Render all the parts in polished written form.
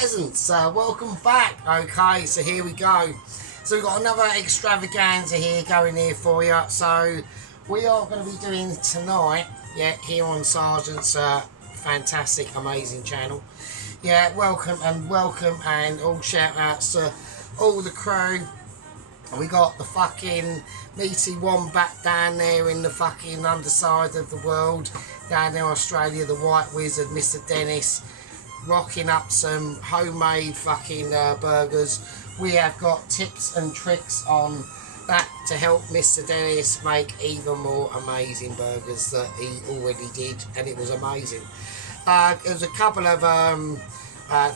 peasants, welcome back. Okay, so here we go. So we've got another extravaganza here going here for you. So we are going to be doing tonight, here on Sergeant's fantastic, amazing channel. Welcome and all shout outs to all the crew. We got the fucking meaty wombat down there in the fucking underside of the world, down there in Australia, the White Wizard, Mr. Dennis, rocking up some homemade fucking burgers. We have got tips and tricks on that to help Mr. Dennis make even more amazing burgers that he already did, and it was amazing. There's a couple of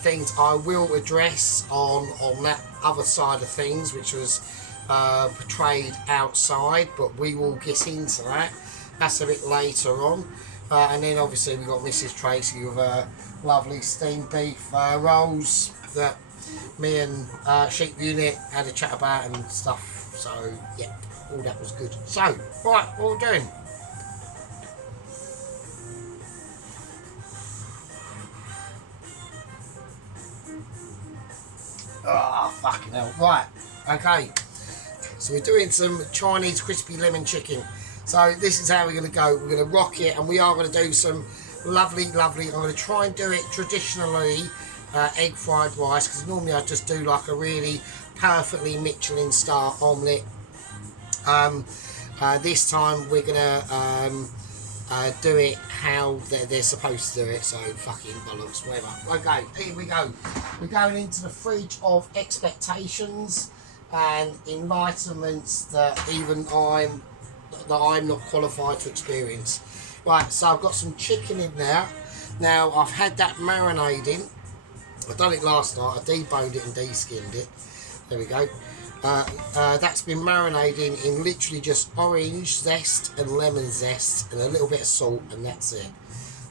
things I will address on that other side of things, which was portrayed outside, but we will get into that. That's a bit later on. And then obviously we've got Mrs. Tracy with her lovely steamed beef rolls that me and Sheep Unit had a chat about and stuff. So yeah, all that was good. So right, what are we doing? Oh fucking hell. Right, okay. So we're doing some Chinese crispy lemon chicken. So this is how we're going to go. We're going to rock it, and we are going to do some lovely, I'm going to try and do it traditionally, egg fried rice, because normally I just do like a really perfectly Michelin star omelette. This time we're going to do it how they're supposed to do it, so fucking bollocks, whatever. Okay, here we go. We're going into the fridge of expectations and enlightenments that even I'm not qualified to experience. Right, so I've got some chicken in there. Now I've had that marinating. I've done it last night. I deboned it and de-skinned it. There we go. That's been marinating in literally just orange zest and lemon zest and a little bit of salt, and that's it.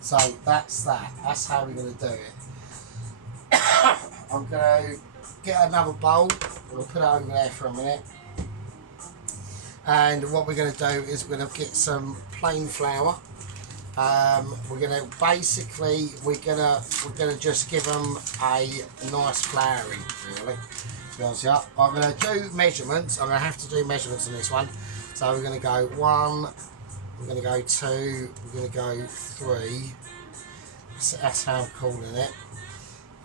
So that's that. That's how we're going to do it. I'm going to get another bowl. We'll put it over there for a minute. And what we're going to do is we're going to get some plain flour. We're going to basically we're going to just give them a nice flouring, really. To be honest with you, I'm going to do measurements. I'm going to have to do measurements on this one. So we're going to go 1. We're going to go 2. We're going to go 3. That's how I'm calling it.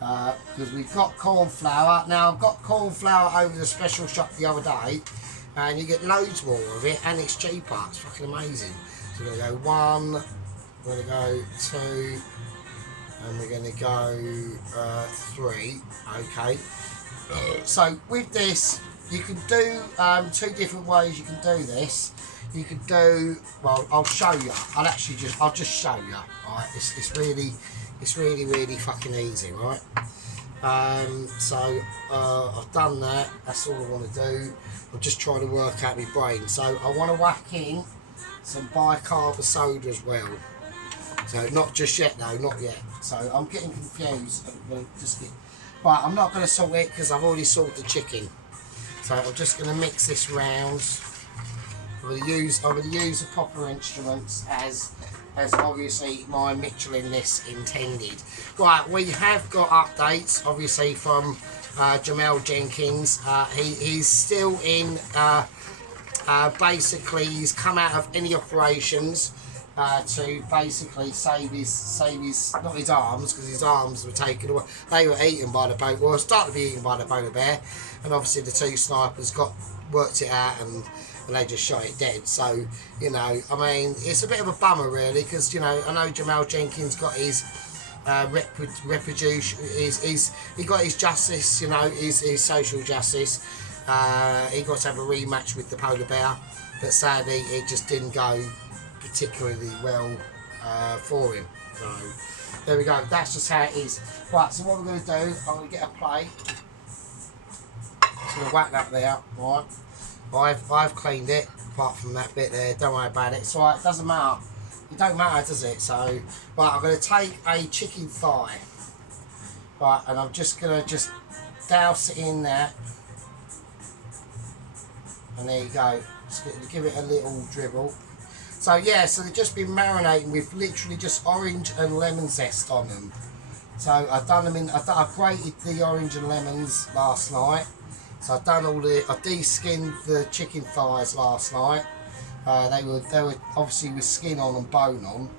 Because we've got corn flour. Now I've got corn flour over the special shop the other day, and you get loads more of it, and it's cheaper. It's fucking amazing. So we're going to go 1, we're going to go 2, and we're going to go 3. Okay. So with this, you can do 2 different ways. You can do this. You can do, well, I'll show you. I'll just show you. Alright, it's really fucking easy, right? So I've done that. That's all I want to do. I'm just trying to work out my brain. So I want to whack in some bicarb soda as well. So not just yet though, not yet. So I'm getting confused. Right, I'm not going to salt it because I've already salted the chicken. So I'm just going to mix this round. I'm going to use the proper instruments as obviously my Michelin-ness intended. Right, we have got updates obviously from Jamel Jenkins. He's still in, basically he's come out of any operations to basically save his not his arms, because his arms were taken away. They were eaten by the polar, well, started to be eaten by the polar bear, and obviously the 2 snipers worked it out and they just shot it dead. So, you know, I mean, it's a bit of a bummer really, because, you know, I know Jamel Jenkins got his retribution, he got his justice, you know, his social justice. He got to have a rematch with the polar bear, but sadly it just didn't go particularly well for him. So there we go, that's just how it is. Right, so what we're going to do, I'm going to get a plate. Just going to whack that there, right. I've cleaned it, apart from that bit there, don't worry about it. It's alright, it doesn't matter. It don't matter, does it? So, right, I'm going to take a chicken thigh. Right, and I'm just going to douse it in there. And there you go. Just give it a little dribble. So yeah, so they've just been marinating with literally just orange and lemon zest on them. So I grated the orange and lemons last night. So I de-skinned the chicken thighs last night. They were obviously with skin on and bone on.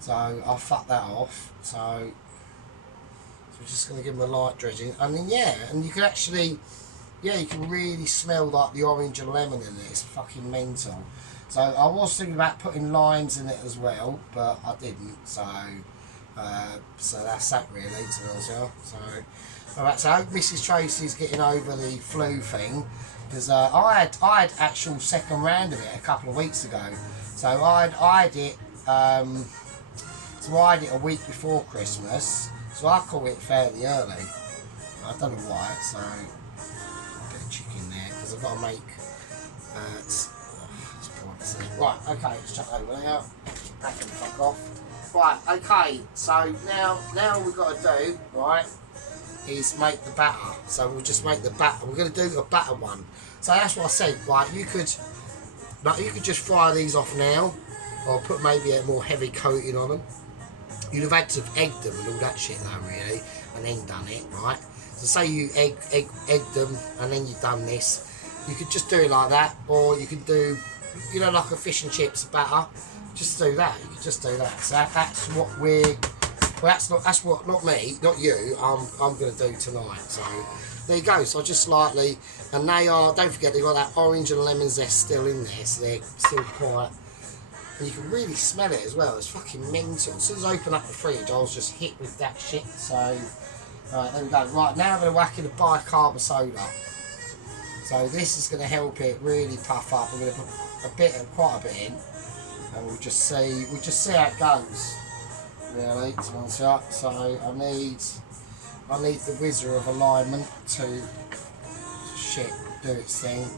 So I fucked that off. So we're just going to give them a light dredging. And then and you can actually, you can really smell like the orange and lemon in it. It's fucking mental. So I was thinking about putting limes in it as well, but I didn't. So that's that really, to be honest with you. So I hope Mrs. Tracy's getting over the flu thing, because I had actual second round of it a couple of weeks ago. So I had it a week before Christmas. So I caught it fairly early. I don't know why. So a bit of chicken there, because I've got to make. Right, okay, let's chuck over now. That can fuck off. Right, okay, so now we've got to do, right, is make the batter. So we'll just make the batter. We're going to do a batter one. So that's what I said, right, you could just fry these off now, or put maybe a more heavy coating on them. You'd have had to have egged them and all that shit though, really, and then done it, right? So say you egged them and then you've done this. You could just do it like that, or you could do, like a fish and chips batter. Just do that. You could just do that. So that's what not me, not you. I'm going to do tonight. So there you go. So I just slightly, and they are. Don't forget they've got that orange and lemon zest still in there, so they're still quite. And you can really smell it as well. It's fucking mental. As soon as I open up the fridge, I was just hit with that shit. So right, there we go. Right, now I'm going to whack in a bicarb soda. So this is going to help it really puff up. We're going to put quite a bit in, and we'll just see how it goes. Really, to be honest with you. So I need the wizard of alignment to do its thing.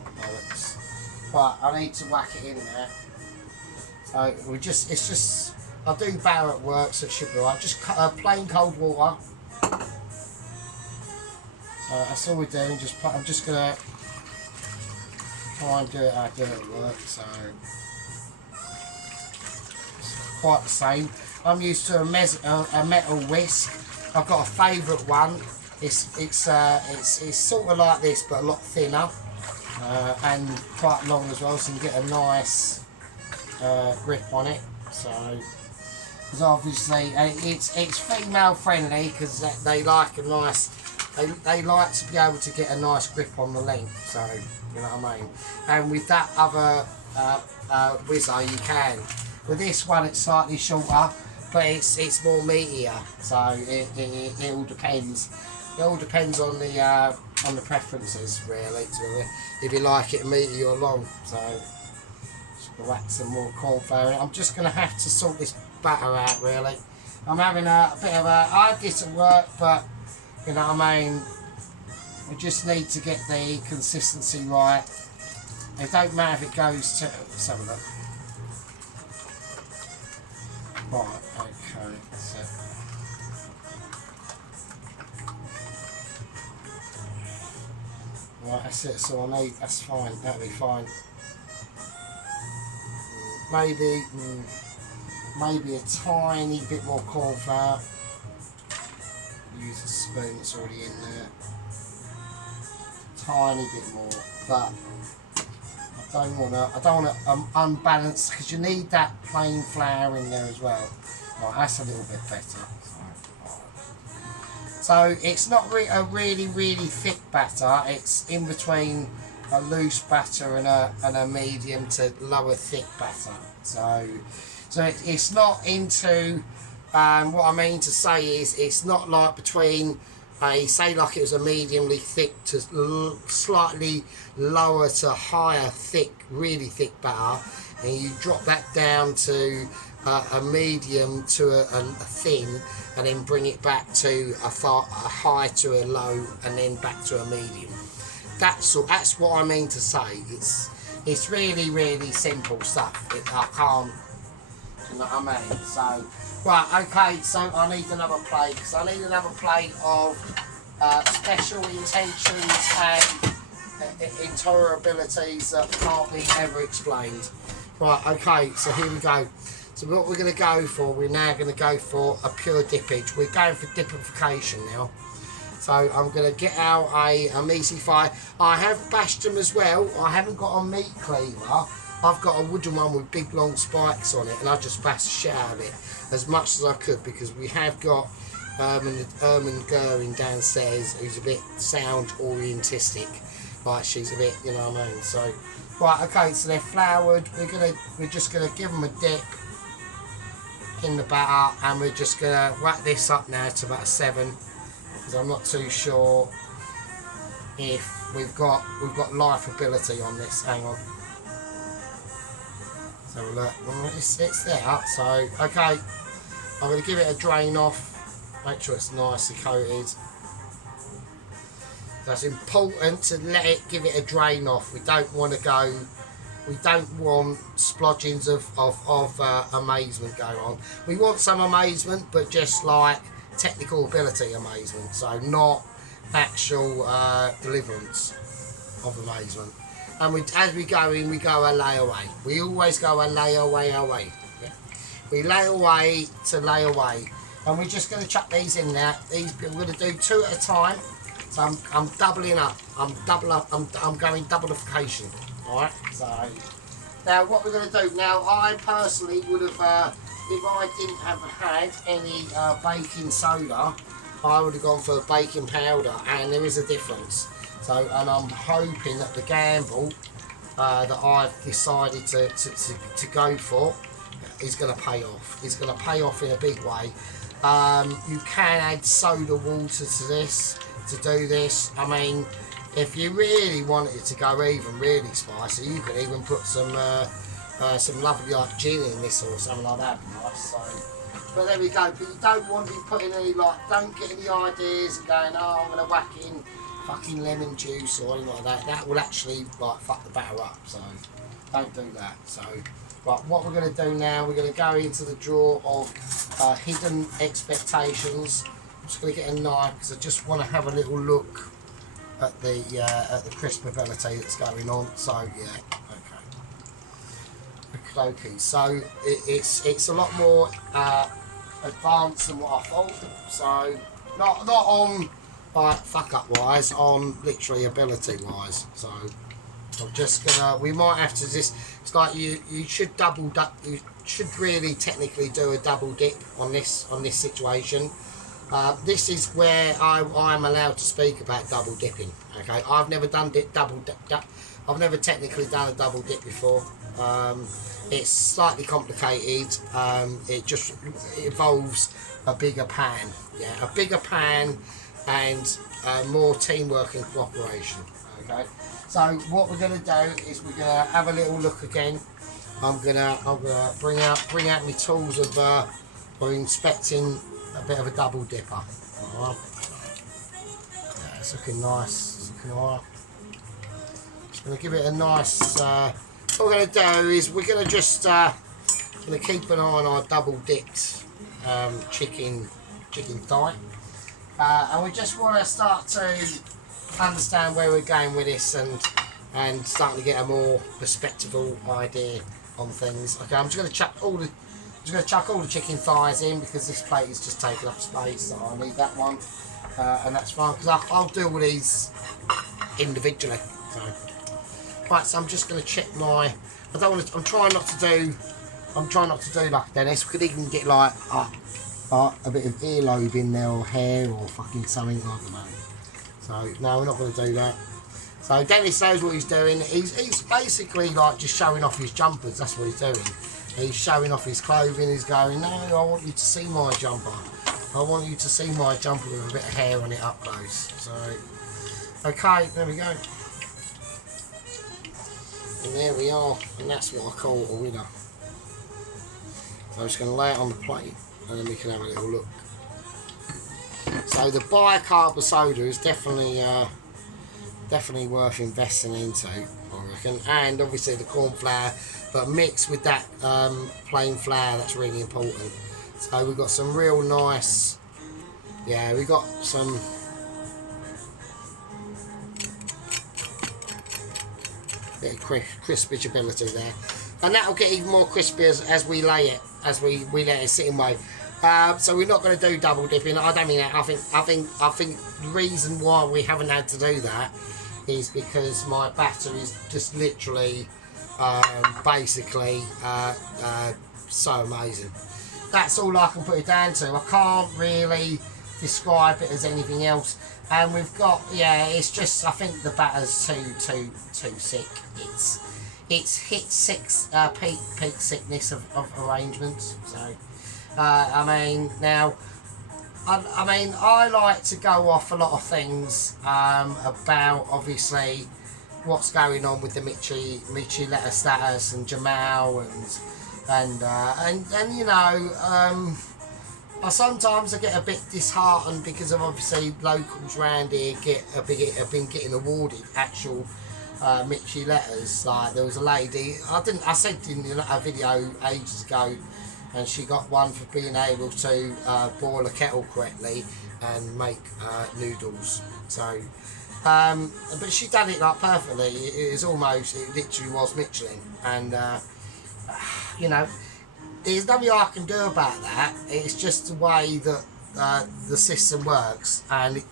But I need to whack it in there. So I do batter at work, so it should be right. Just plain cold water. So that's all we're doing. I'm just gonna try and do it how I do it at work. So it's quite the same. I'm used to a metal whisk. I've got a favourite one. It's sort of like this, but a lot thinner and quite long as well, so you can get a nice grip on it. So, because obviously it's female friendly, because they like a nice. They like to be able to get a nice grip on the length. So you know what I mean. And with that other whizzer, you can. With this one, it's slightly shorter, but it's more meatier. So it all depends. It all depends on the preferences, really. If you like it meaty or long. So just whack some more corn flour in. I'm just going to have to sort this batter out, really. I'm having a bit of a. I had this at work, but you know what I mean. We just need to get the consistency right. It don't matter if it goes to. Let's have a look. Right, okay, so. Right, that's it, so that's fine, that'll be fine. Maybe a tiny bit more corn flour. Use a spoon that's already in there. Tiny bit more, but I don't want to unbalance, because you need that plain flour in there as well. Right, that's a little bit better. So it's not a really thick batter. It's in between a loose batter and a medium to lower thick batter. So it's not into. What I mean to say is it's not like between say like it was a mediumly thick to slightly lower to higher thick, really thick batter, and you drop that down to a medium to a thin, and then bring it back to a high to a low, and then back to a medium. That's what I mean to say. It's really simple stuff. I can't, you know what I mean? So right, okay. So I need another plate. because I need another plate of special intentions and intolerabilities that can't be ever explained. Right, okay. So here we go. So what we're going to go for, we're now going to go for a pure dippage. We're going for dippification now. So I'm going to get out a meaty fire. I have bashed them as well. I haven't got a meat cleaver. I've got a wooden one with big long spikes on it, and I just bashed the shit out of it as much as I could, because we have got Ermin Goering downstairs who's a bit sound orientistic. Like, she's a bit, you know what I mean. So right, okay, so they're floured. We're just gonna give them a dip in the batter, and we're just gonna whack this up now to about 7, because I'm not too sure if we've got lifeability on this. Hang on. So look, it's there. So okay, I'm gonna give it a drain off. Make sure it's nicely coated. So it's important to give it a drain off. We don't want splodgings of amazement going on. We want some amazement, but just like technical ability amazement. So not actual deliverance of amazement. And as we go in, we go a lay away. We always go a lay away. Yeah. We lay away to lay away. And we're just going to chuck these in there. We're going to do 2 at a time. So I'm doubling up. I'm going doublification. Alright. So now what we're going to do now, I personally would have, if I didn't have had any baking soda, I would have gone for baking powder, and there is a difference. So, and I'm hoping that the gamble that I've decided to go for is going to pay off. It's going to pay off in a big way. You can add soda water to this to do this. I mean, if you really wanted it to go even really spicy, you could even put some lovely like gin in this or something like that. Nice. So, but there we go. But you don't want to be putting any don't get any ideas and going, oh, I'm going to whack in fucking lemon juice or anything like that. That will actually fuck the batter up. So don't do that. So. Right, what we're going to do now, we're going to go into the drawer of hidden expectations. I'm just going to get a knife because I just want to have a little look at the crispability that's going on. So yeah, okay. Okay, so it's a lot more advanced than what I thought. So not on fuck up wise, on literally ability wise. So I'm just gonna. We might have to just. It's like you should you should really technically do a double dip on this situation. This is where I'm allowed to speak about double dipping. Okay, I've never done double dip. I've never technically done a double dip before. It's slightly complicated. It just involves a bigger pan. Yeah, a bigger pan and more teamwork and cooperation. Okay. So what we're going to do is we're going to have a little look again. I'm gonna bring out my tools for inspecting a bit of a double dipper. All right. Yeah, it's looking nice. It's looking alright. Just going to give it a nice. What we're going to do is we're going to just going to keep an eye on our double dipped chicken thigh, and we just want to start to understand where we're going with this and starting to get a more perspectival idea on things. Okay, I'm just going to chuck all the chicken thighs in because this plate is just taking up space, so I'll need that one, and that's fine because I'll deal with these individually. So, right, so I'm just going to check my. I'm trying not to do like Dennis. We could even get like a bit of earlobe in there or hair or fucking something, I don't know. So no, we're not going to do that. So Dennis knows what he's doing. He's basically like just showing off his jumpers. That's what he's doing. He's showing off his clothing. He's going, no, I want you to see my jumper. I want you to see my jumper with a bit of hair on it up close. So, okay, there we go. And there we are. And that's what I call a winner. So I'm just going to lay it on the plate and then we can have a little look. So the bicarb soda is definitely worth investing into, I reckon, and obviously the corn flour, but mixed with that plain flour, that's really important. So we've got some real nice, yeah, we've got some bit of crispage ability there. and that'll get even more crispy as we lay it, as we let it sit in way. So we're not going to do double dipping. I don't mean that. I think the reason why we haven't had to do that is because my batter is just literally basically so amazing. That's all I can put it down to. I can't really describe it as anything else. And we've got, yeah, it's just, I think the batter's too sick. It's hit peak sickness of arrangements. So I mean, now I mean, I like to go off a lot of things about obviously what's going on with the Michi letter status and Jamal and you know, sometimes I get a bit disheartened because of obviously locals round here have been getting awarded actual Michi letters. Like there was a lady, I said in a video ages ago, and she got one for being able to boil a kettle correctly and make noodles. So, but she done it like perfectly. It literally was Michelin, and you know, there's nothing I can do about that. It's just the way that the system works, and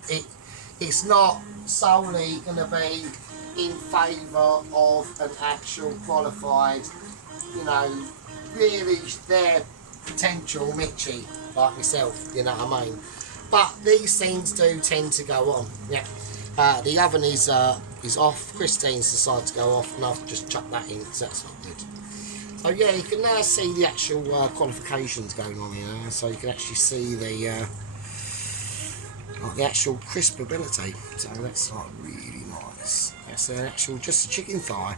it's not solely going to be in favour of an actual qualified, you know, really their potential Michi like myself, you know what I mean. But these things do tend to go on. Yeah, the oven is off. Christine's decided to go off, and I've just chucked that in, so that's not good. So yeah, you can now see the actual qualifications going on here, so you can actually see the actual crispability. So that's like really nice. That's an actual just a chicken thigh.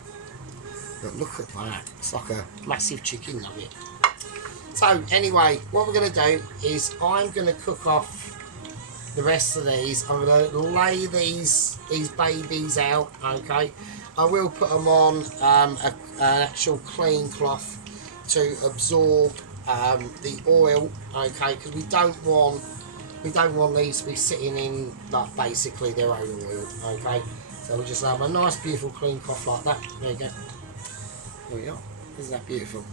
But look at that, it's like a massive chicken nugget. So anyway, what we're going to do is I'm going to cook off the rest of these. I'm going to lay these babies out, okay. I will put them on an actual clean cloth to absorb the oil, okay, because we don't want these to be sitting in like basically their own oil, okay. So we'll just have a nice beautiful clean cloth like that. There you go. There we go. Isn't that beautiful?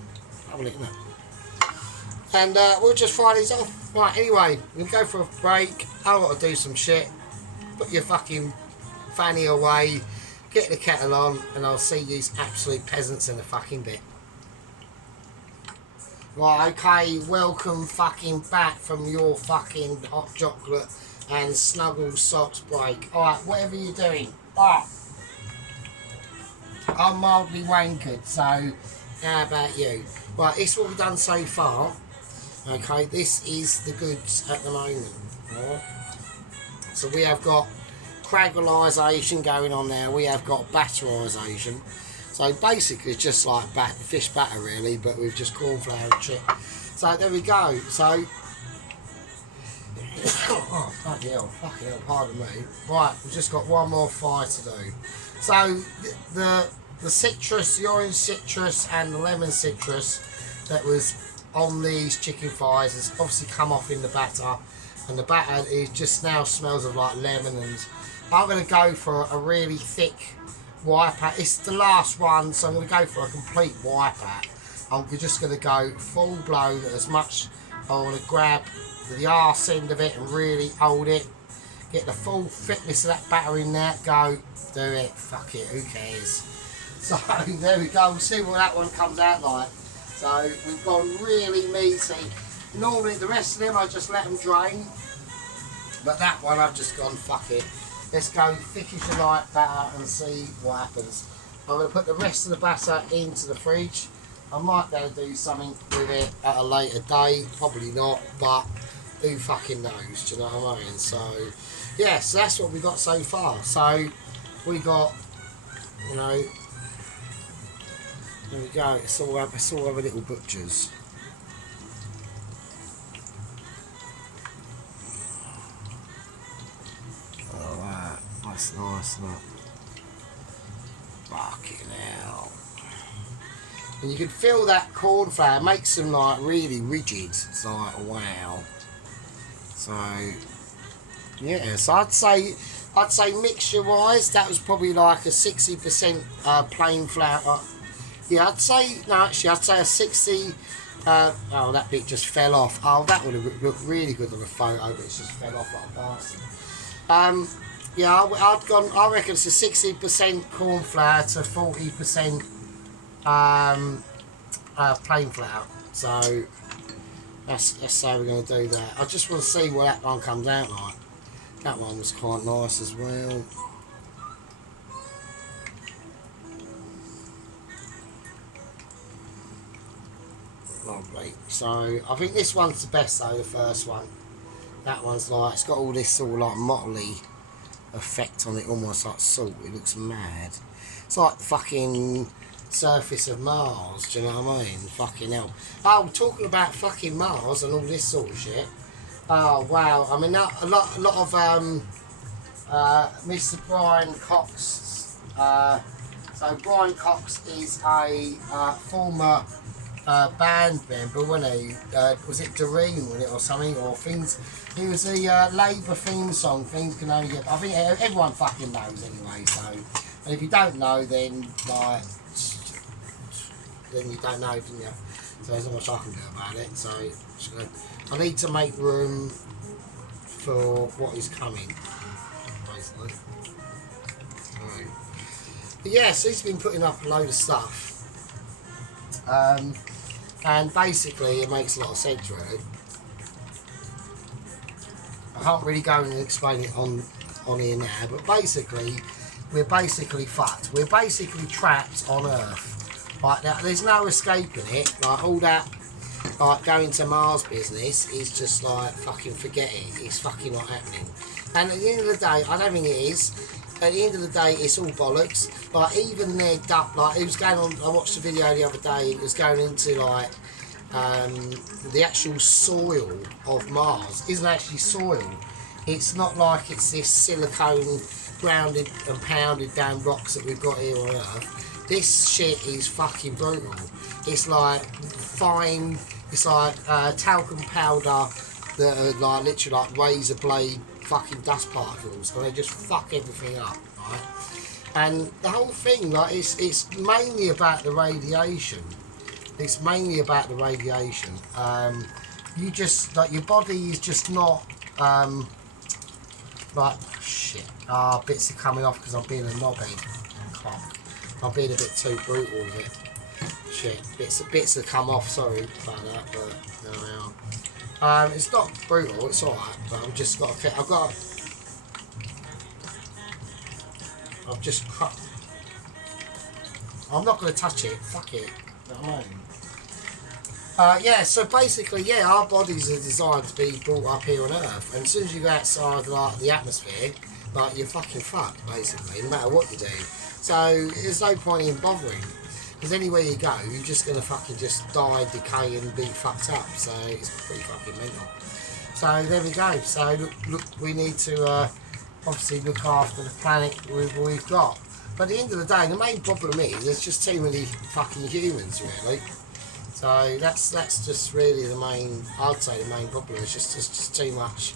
Lovely, isn't it? And we'll just fry these off. Right, anyway, we'll go for a break. I've got to do some shit. Put your fucking fanny away. Get the kettle on. And I'll see these absolute peasants in a fucking bit. Right, okay. Welcome fucking back from your fucking hot chocolate and snuggle socks break. Alright, whatever you're doing. Alright. I'm mildly wankered, so how about you? Right, it's what we've done so far. Okay, this is the goods at the moment. Right. So we have got caramelisation going on now. We have got batterisation. So basically it's just like fish batter really, but with just corn flour and shit. So there we go. So oh, fucking hell, pardon me. Right, we've just got one more fry to do. So the citrus, the orange citrus and the lemon citrus that was on these chicken thighs has obviously come off in the batter, and the batter just now smells of like lemon. And I'm going to go for a really thick wiper. It's the last one, so I'm going to go for a complete wiper. I'm just going to go full blown as much. I want to grab the arse end of it and really hold it, get the full thickness of that batter in there, go do it, fuck it, who cares. So there we go, we'll see what that one comes out like. So we've gone really meaty. Normally the rest of them I just let them drain, but that one I've just gone fuck it. Let's go thick as you like batter and see what happens. I'm going to put the rest of the batter into the fridge. I might be able to do something with it at a later date, probably not, but who fucking knows, do you know what I mean? So yeah, so that's what we got so far. So we got, you know, there we go, it's all our little butchers. Oh, that's nice, isn't it? Fucking hell. And you can feel that corn flour makes them like really rigid. It's like wow. So yeah, so I'd say mixture wise that was probably like a 60% plain flour. Yeah, I'd say, no, actually, I'd say a 60. Oh, that bit just fell off. Oh, that would have looked really good on the photo, but it just fell off like a bastard. Yeah, I reckon it's a 60% corn flour to 40% plain flour. So that's how we're going to do that. I just want to see what that one comes out like. That one was quite nice as well. Lovely. So I think this one's the best though, the first one. That one's like, it's got all this sort of like mottly effect on it, almost like salt. It looks mad. It's like the fucking surface of Mars, do you know what I mean? Fucking hell. Oh, talking about fucking Mars and all this sort of shit. Oh wow, I mean a lot of Mr. Brian Cox. So Brian Cox is a former band member, wasn't he? Was it Doreen, was it, or something, or things? He was the Labour theme song. Things can only get. I think everyone fucking knows anyway. So, and if you don't know, then like, then you don't know, didn't you? So there's not much I can do about it. So I need to make room for what is coming, basically. Right. But yeah, so he's been putting up a load of stuff. And basically it makes a lot of sense really. I can't really go and explain it on here now, but basically we're basically fucked. We're basically trapped on Earth. Like that, there's no escaping it. Like all that like going to Mars business is just like fucking forget it. It's fucking not happening. And at the end of the day, I don't think it is. At the end of the day, it's all bollocks. Like even their duck, like it was going on. I watched a video the other day. It was going into like the actual soil of Mars isn't actually soil. It's not like it's this silicone grounded and pounded down rocks that we've got here on Earth. This shit is fucking brutal. It's like fine. It's like talcum powder that are like literally like razor blade fucking dust particles, and they just fuck everything up, right? And the whole thing, like, it's mainly about the radiation. It's mainly about the radiation. You just like your body is just not like shit. Bits are coming off because I'm being a knobby. I'm being a bit too brutal with it. Shit, bits have come off. Sorry about that, but there they are. It's not brutal, it's alright, but I've just got to, I've just cut. I'm not going to touch it, fuck it. You know what I mean? Yeah, so basically, yeah, our bodies are designed to be brought up here on Earth, and as soon as you go outside like the atmosphere, like you're fucking fucked, basically, no matter what you do. So there's no point in bothering. Because anywhere you go, you're just going to fucking just die, decay and be fucked up. So it's pretty fucking mental. So there we go. So look we need to obviously look after the planet we've got. But at the end of the day, the main problem is there's just too many fucking humans, really. So that's just really the main, I'd say the main problem. It's just too much.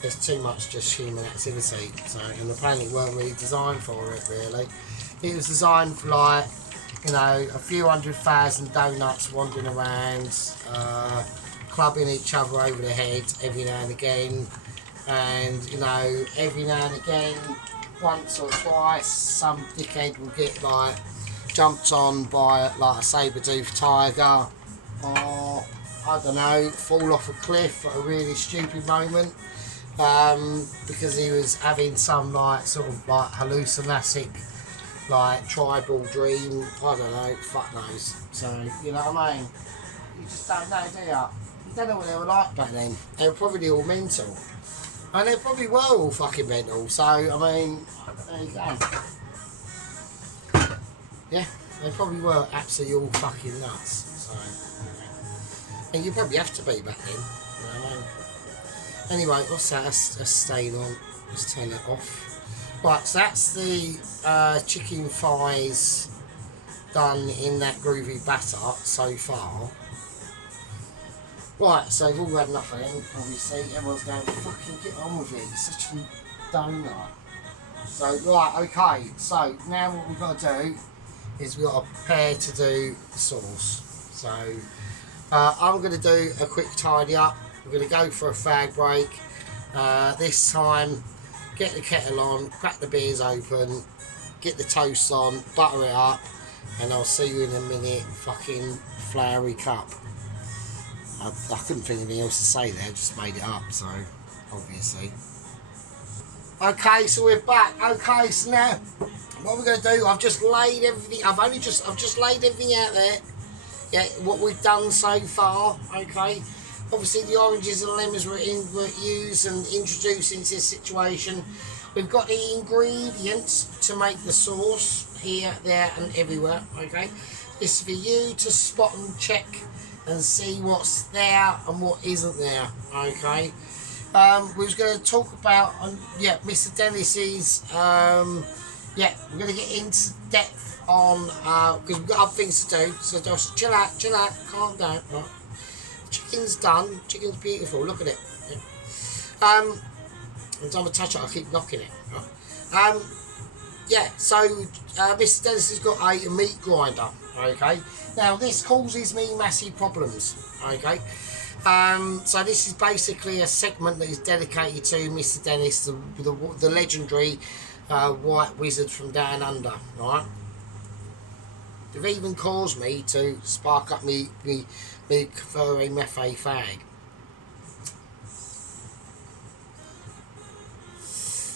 There's too much just human activity. So, and the planet weren't really designed for it, really. It was designed for like, you know, a few 100,000 donuts wandering around, clubbing each other over the head every now and again, and you know, every now and again, once or twice, some dickhead will get like jumped on by like a saber-toothed tiger, or I don't know, fall off a cliff at a really stupid moment, because he was having some like sort of like hallucinatory like tribal dream, I don't know, fuck knows. So, you know what I mean? You just don't know, do you? You don't know what they were like back then. They were probably all mental. And they probably were all fucking mental, so, I mean, there you go. Yeah, they probably were absolutely all fucking nuts. So, and you probably have to be back then, you know what I mean? Anyway, what's that? That's staying on. Let's turn that off. Right, so that's the chicken thighs done in that groovy batter so far. Right, so we've all had enough of them, obviously. Everyone's going, fucking get on with it. It's such a donut. So, right, okay. So, now what we've got to do is we've got to prepare to do the sauce. So I'm going to do a quick tidy up. We're going to go for a fag break. This time, get the kettle on, crack the beers open, get the toast on, butter it up, and I'll see you in a minute. Fucking flowery cup. I couldn't think of anything else to say there, just made it up, so obviously. Okay, so we're back. Okay, so now what we're going to do, I've just laid everything, I've just laid everything out there. Yeah, what we've done so far, okay. Obviously the oranges and lemons were used and introduced into this situation. We've got the ingredients to make the sauce here, there and everywhere, okay. It's for you to spot and check and see what's there and what isn't there, okay. We was going to talk about, yeah, Mr. Dennis's, yeah, we're going to get into depth on, because we've got other things to do, so just chill out, calm down, right. Chicken's done, chicken's beautiful, look at it. Yeah. Every time I touch it, I keep knocking it. Right. Yeah, so Mr. Dennis has got a meat grinder, okay. Now this causes me massive problems, okay. So this is basically a segment that is dedicated to Mr. Dennis, the legendary white wizard from down under, right. They've even caused me to spark up me furry Methe fag.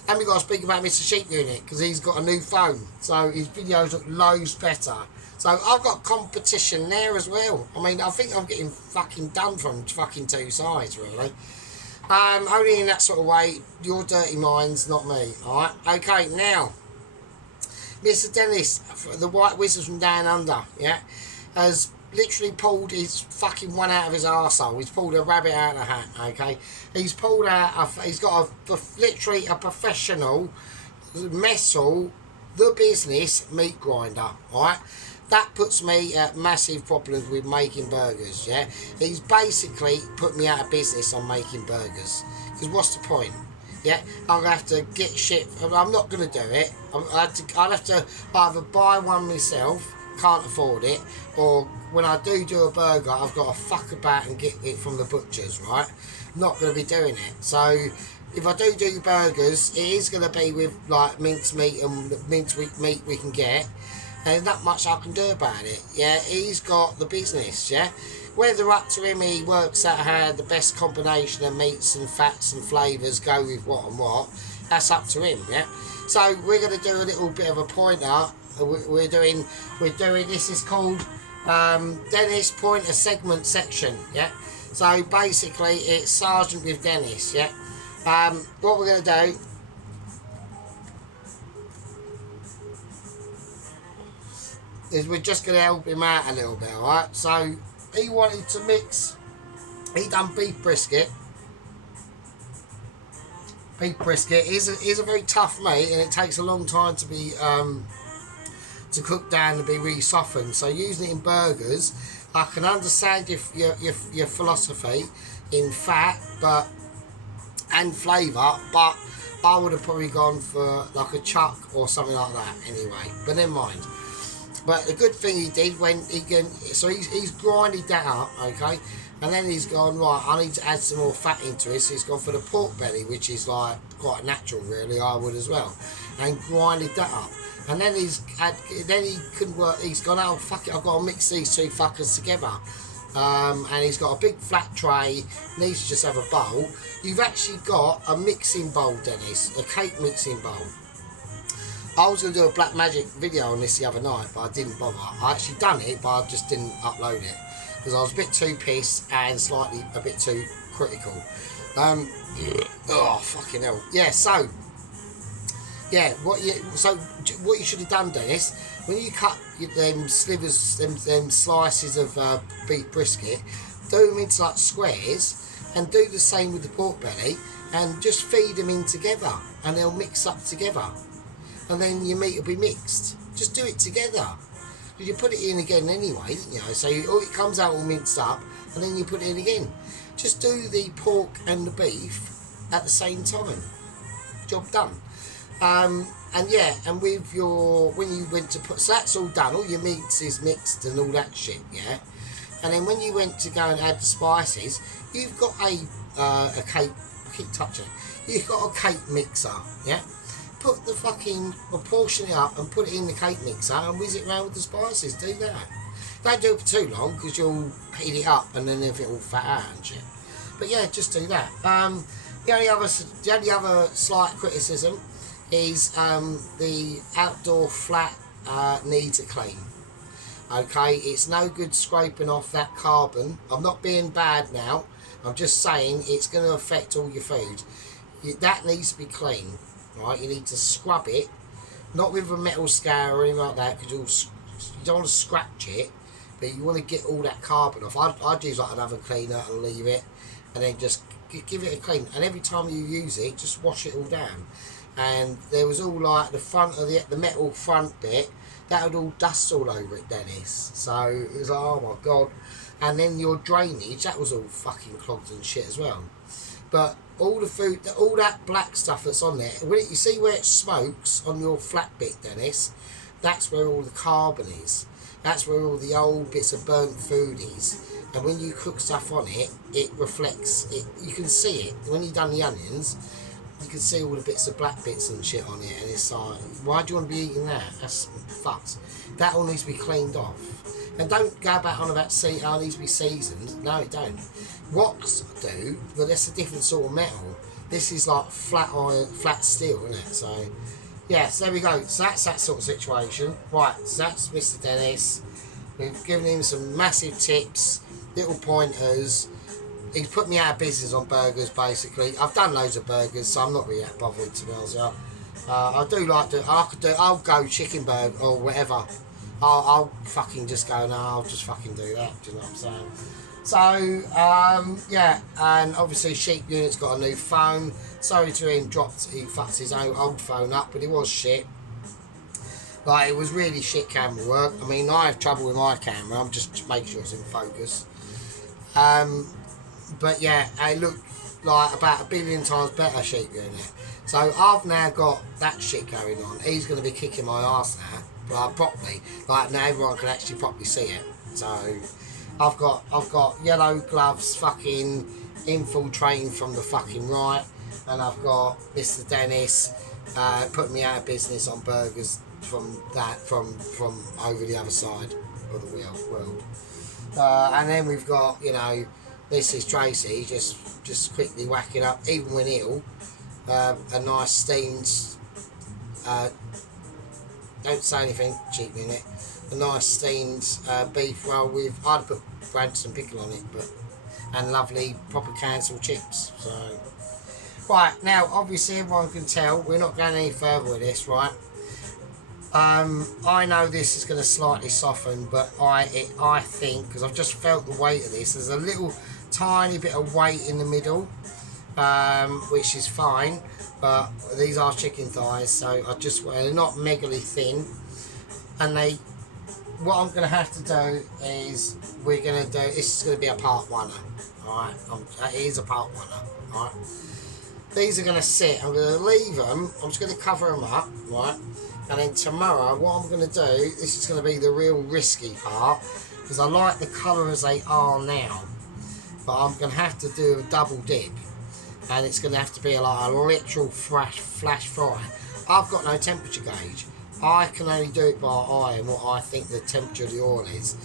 And we've got to speak about Mr. Sheep Unit, because he's got a new phone, so his videos look loads better. So I've got competition there as well. I mean, I think I'm getting fucking done from fucking two sides, really. Only in that sort of way. Your dirty minds, not me. Alright? Okay, now, Mr. Dennis, the white wizard from down under, yeah, has literally pulled his fucking one out of his arsehole. He's pulled a rabbit out of the hat, okay? He's pulled out, he's got literally a professional metal, the business meat grinder, alright? That puts me at massive problems with making burgers, yeah? He's basically put me out of business on making burgers. Because what's the point? Yeah, I'm going to have to get shit. I'm not going to do it. I'll have to either buy one myself, can't afford it, or when I do a burger, I've got to fuck about and get it from the butchers, right? Not going to be doing it. So if I do burgers, it is going to be with like minced meat and minced meat we can get. There's not much I can do about it. Yeah, he's got the business. Yeah, whether up to him, he works out how the best combination of meats and fats and flavours go with what and what. That's up to him. Yeah. So we're going to do a little bit of a pointer. We're doing. This is called Dennis Pointer Segment Section. Yeah. So basically, it's Sergeant with Dennis. Yeah. What we're going to do. Is we're just going to help him out a little bit, alright? So, he wanted to mix, he done beef brisket. Beef brisket is a very tough meat, and it takes a long time to be, to cook down and be really softened. So using it in burgers, I can understand your philosophy in fat, and flavour, but I would have probably gone for like a chuck or something like that anyway, but never mind. But the good thing he did when he's grinded that up, okay, and then he's gone, right, I need to add some more fat into it, so he's gone for the pork belly, which is like quite natural really, I would as well, and grinded that up. And then he couldn't work, he's gone, oh fuck it, I've got to mix these two fuckers together. And he's got a big flat tray, needs to just have a bowl. You've actually got a mixing bowl, Dennis, a cake mixing bowl. I was going to do a Black Magic video on this the other night, but I didn't bother. I actually done it, but I just didn't upload it because I was a bit too pissed and slightly a bit too critical. Oh fucking hell! Yeah, so yeah, what you should have done, Dennis, when you cut them slivers, them slices of beef brisket, do them into like squares, and do the same with the pork belly, and just feed them in together, and they'll mix up together. And then your meat will be mixed. Just do it together. Because you put it in again anyway, you know. So it comes out all minced up, and then you put it in again. Just do the pork and the beef at the same time. Job done. And yeah, and with your, when you went to put, so that's all done, all your meats is mixed and all that shit, yeah. And then when you went to go and add the spices, you've got a cake, I keep touching it, you've got a cake mixer, yeah. Put the fucking, portion it up and put it in the cake mixer and whiz it around with the spices, do that. Don't do it for too long because you'll heat it up and then everything will fat out and shit. But yeah, just do that. The only other slight criticism is the outdoor flat needs a clean. Okay, it's no good scraping off that carbon. I'm not being bad now. I'm just saying it's going to affect all your food. That needs to be clean, right? You need to scrub it, not with a metal scourer or anything like that, because you don't want to scratch it, but you want to get all that carbon off. I'd use like another cleaner and leave it, and then just give it a clean. And every time you use it, just wash it all down. And there was all like the front of the metal front bit, that had all dust all over it, Dennis. So it was like, oh my god. And then your drainage, that was all fucking clogged and shit as well. But all the food, all that black stuff that's on there, you see where it smokes on your flat bit, Dennis? That's where all the carbon is. That's where all the old bits of burnt food is. And when you cook stuff on it, it reflects it. You can see it when you've done the onions. You can see all the bits of black bits and shit on it, and it's like, why do you want to be eating that? That's fucked. That all needs to be cleaned off. And don't go back on about how it needs to be seasoned. No, it don't. Woks do, but that's a different sort of metal. This is like flat iron, flat steel, isn't it? So, yeah, so there we go. So that's that sort of situation. Right, so that's Mr. Dennis. We've given him some massive tips, little pointers. He's put me out of business on burgers, basically. I've done loads of burgers, so I'm not really that bothered, to be honest with you. I do like to, I'll go chicken burger or whatever. I'll fucking just go, no, I'll just fucking do that, do you know what I'm saying? So, yeah, and obviously Sheep Unit's got a new phone. Sorry to him, he fucked his old phone up, but it was shit. Like, it was really shit camera work. I mean, I have trouble with my camera, I'm just making sure it's in focus. But yeah, it looked like about 1 billion times better Sheep Unit. So I've now got that shit going on. He's going to be kicking my ass now, like properly. Like now everyone can actually properly see it. So I've got yellow gloves fucking infiltrating from the fucking right, and I've got Mr. Dennis putting me out of business on burgers from over the other side of the world. And then we've got, you know, this is Tracy just quickly whacking up, even when ill, a nice steamed, don't say anything, Cheap Unit, a nice steamed beef roll with, I'd put Branston pickle on it, and lovely proper council chips. So, right, now obviously everyone can tell we're not going any further with this, right? I know this is going to slightly soften, but I think, because I've just felt the weight of this, there's a little tiny bit of weight in the middle, which is fine, but these are chicken thighs, so they're not megally thin, and what I'm going to have to do is, this is going to be a part one, alright, it is a part one, alright. These are going to sit, I'm going to leave them, I'm just going to cover them up, right, and then tomorrow what I'm going to do, this is going to be the real risky part, because I like the colour as they are now, but I'm going to have to do a double dip, and it's going to have to be like a literal flash fry. I've got no temperature gauge. I can only do it by eye and what I think the temperature of the oil is.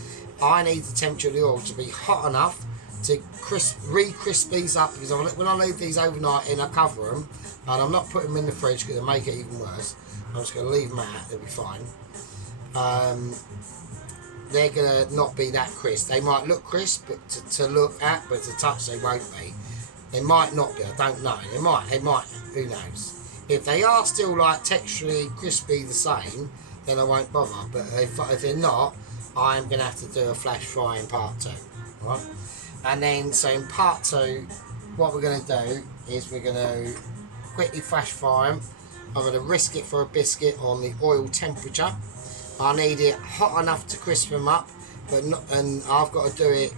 I need the temperature of the oil to be hot enough to re-crisp these up, because when I leave these overnight and I cover them, and I'm not putting them in the fridge because it'll make it even worse, I'm just going to leave them out, they'll be fine. They're going to not be that crisp. They might look crisp but to look at, but to touch they won't be. They might not be, I don't know. They might, who knows. If they are still like texturally crispy the same, then I won't bother. But if they're not, I'm going to have to do a flash fry in part 2. Right? And then, so in part 2, what we're going to do is we're going to quickly flash fry them. I'm going to risk it for a biscuit on the oil temperature. I need it hot enough to crisp them up, but not, and I've got to do it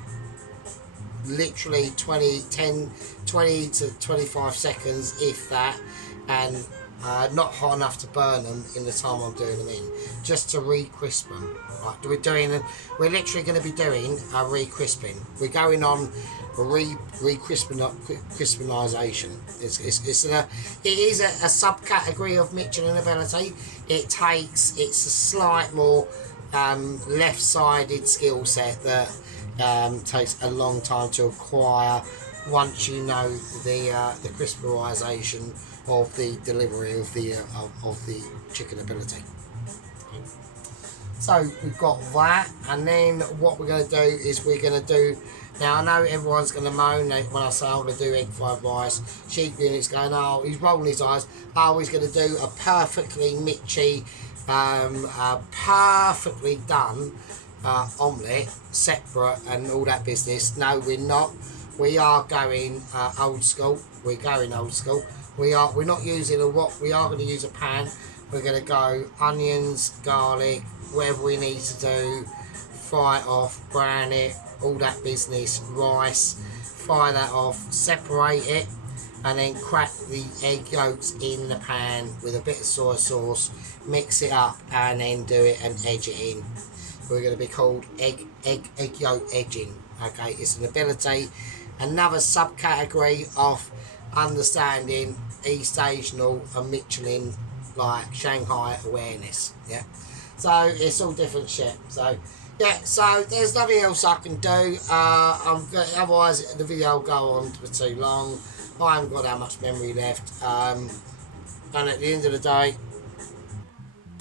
literally 20 to 25 seconds, if that, and not hot enough to burn them in the time I'm doing them in, just to re-crisp them. Right, we're literally going to be doing a re-crisping. We're going on a crispinization. It is a subcategory of Michelin ability. It's a slight more left-sided skill set that takes a long time to acquire once you know the crispization of the delivery of the chicken ability. So we've got that, and then what we're going to do is we're going to do. Now I know everyone's going to moan when I say I'm going to do egg fried rice. Sheep units going, oh, he's rolling his eyes. Oh, he's going to do a perfectly Mitchy, perfectly done omelette, separate and all that business. No, we're not. We are going old school. We're going old school. We're not using a wok. We are going to use a pan. We're going to go onions, garlic, whatever we need to do, fry it off, brown it, all that business, rice, fry that off, separate it, and then crack the egg yolks in the pan with a bit of soy sauce, mix it up, and then do it and edge it in. We're going to be called egg yolk edging. Okay, it's an ability, another subcategory of understanding East Asian and Michelin, like Shanghai awareness. Yeah, so it's all different shit. So yeah, so there's nothing else I can do. Otherwise the video will go on for too long. I haven't got that much memory left. And at the end of the day,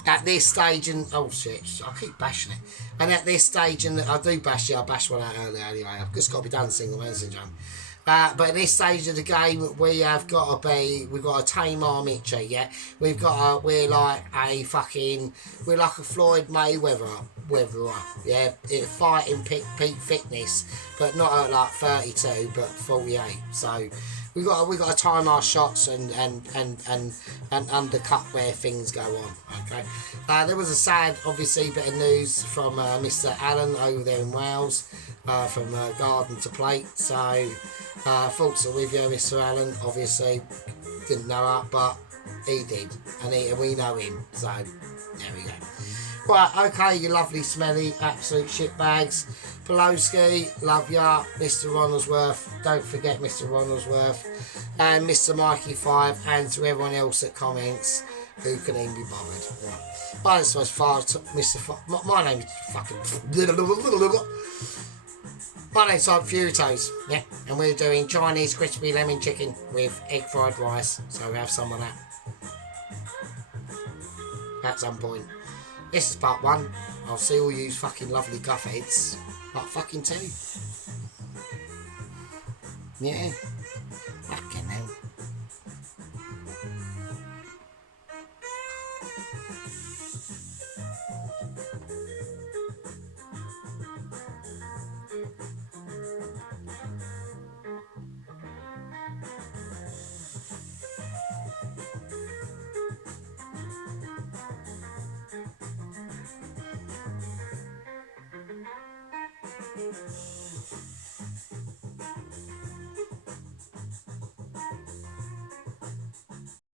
at this stage, and oh shit, I keep bashing it. And at this stage, and I do bash it, I bashed one out earlier anyway. I've just got to be done single man syndrome. But at this stage of the game, we've got to tame our Mitchy, yeah? We're like a Floyd Mayweather, yeah? Fighting peak fitness, but not at like 32, but 48. So we got to time our shots and undercut where things go on. Okay. There was a sad, obviously, bit of news from Mr. Allen over there in Wales, from garden to plate. So thoughts are with you, Mr. Allen. Obviously, didn't know that, but he did, and we know him. So there we go. Right, okay, you lovely, smelly, absolute shitbags. Poloski, love ya. Mr. Ronaldsworth, don't forget Mr. Ronaldsworth. And Mr. Mikey5, and to everyone else that comments who can even be bothered. Right. My name's my name's fucking... My name's Simon Furitos, yeah, and we're doing Chinese crispy lemon chicken with egg fried rice, so we have some of that at some point. This is part 1. I'll see all you fucking lovely guffheads part fucking 2. Yeah. Fucking hell.